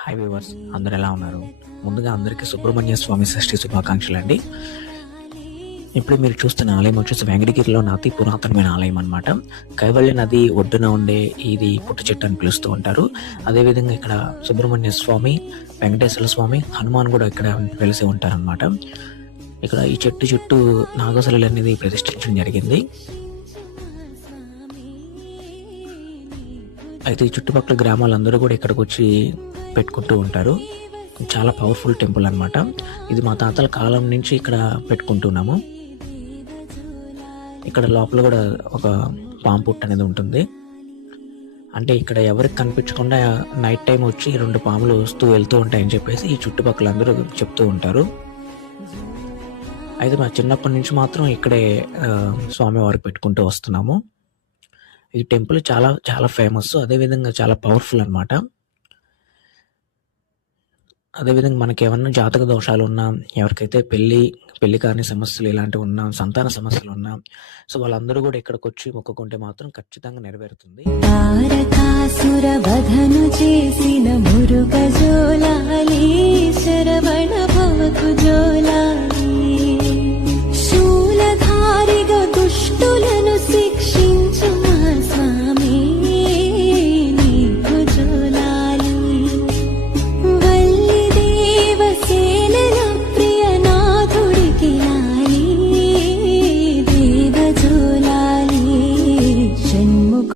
Hi viewers, అందరు ఎలా ఉన్నారు? ముందుగా అందరికీ సుబ్రహ్మణ్య స్వామి షష్ఠి శుభాకాంక్షలు అండి. ఇప్పుడు మీరు చూస్తున్న ఆలయం వచ్చేసి వెంకటగిరిలో అతి పురాతనమైన ఆలయం అనమాట. కైవల్య నది ఒడ్డున ఉండే ఇది పుట్ట చెట్టు అని పిలుస్తూ ఉంటారు. అదేవిధంగా ఇక్కడ సుబ్రహ్మణ్య స్వామి, వెంకటేశ్వర స్వామి, హనుమాన్ కూడా ఇక్కడ వెలిసి ఉంటారనమాట. ఇక్కడ ఈ చెట్టు చుట్టూ నాగశిలలు అనేది ప్రతిష్ఠించడం జరిగింది. అయితే ఈ చుట్టుపక్కల గ్రామాలందరూ కూడా ఇక్కడికి వచ్చి పెట్టుకుంటూ ఉంటారు. చాలా పవర్ఫుల్ టెంపుల్ అనమాట. ఇది మా తాతల కాలం నుంచి ఇక్కడ పెట్టుకుంటున్నాము. ఇక్కడ లోపల కూడా ఒక పాము పుట్ట అనేది ఉంటుంది. అంటే ఇక్కడ ఎవరికి కనిపించకుండా నైట్ టైం వచ్చి 2 పాములు వస్తూ వెళ్తూ ఉంటాయని చెప్పేసి ఈ చుట్టుపక్కల అందరూ చెప్తూ ఉంటారు. అయితే మా చిన్నప్పటి నుంచి మాత్రం ఇక్కడే స్వామివారికి పెట్టుకుంటూ వస్తున్నాము. ఈ టెంపుల్ చాలా చాలా ఫేమస్, అదేవిధంగా చాలా పవర్ఫుల్ అనమాట. అదేవిధంగా మనకి ఏమన్నా జాతక దోషాలు ఉన్నా, ఎవరికైతే పెళ్లి కాని సమస్యలు ఇలాంటివి ఉన్నా, సంతాన సమస్యలు ఉన్నా, సో వాళ్ళందరూ కూడా ఇక్కడికి వచ్చి మొక్కుకుంటే మాత్రం ఖచ్చితంగా నెరవేరుతుంది. తారకాసుర వధను చేసిన మురుగ జోలాలి శరవణ భవకు జోలాలి.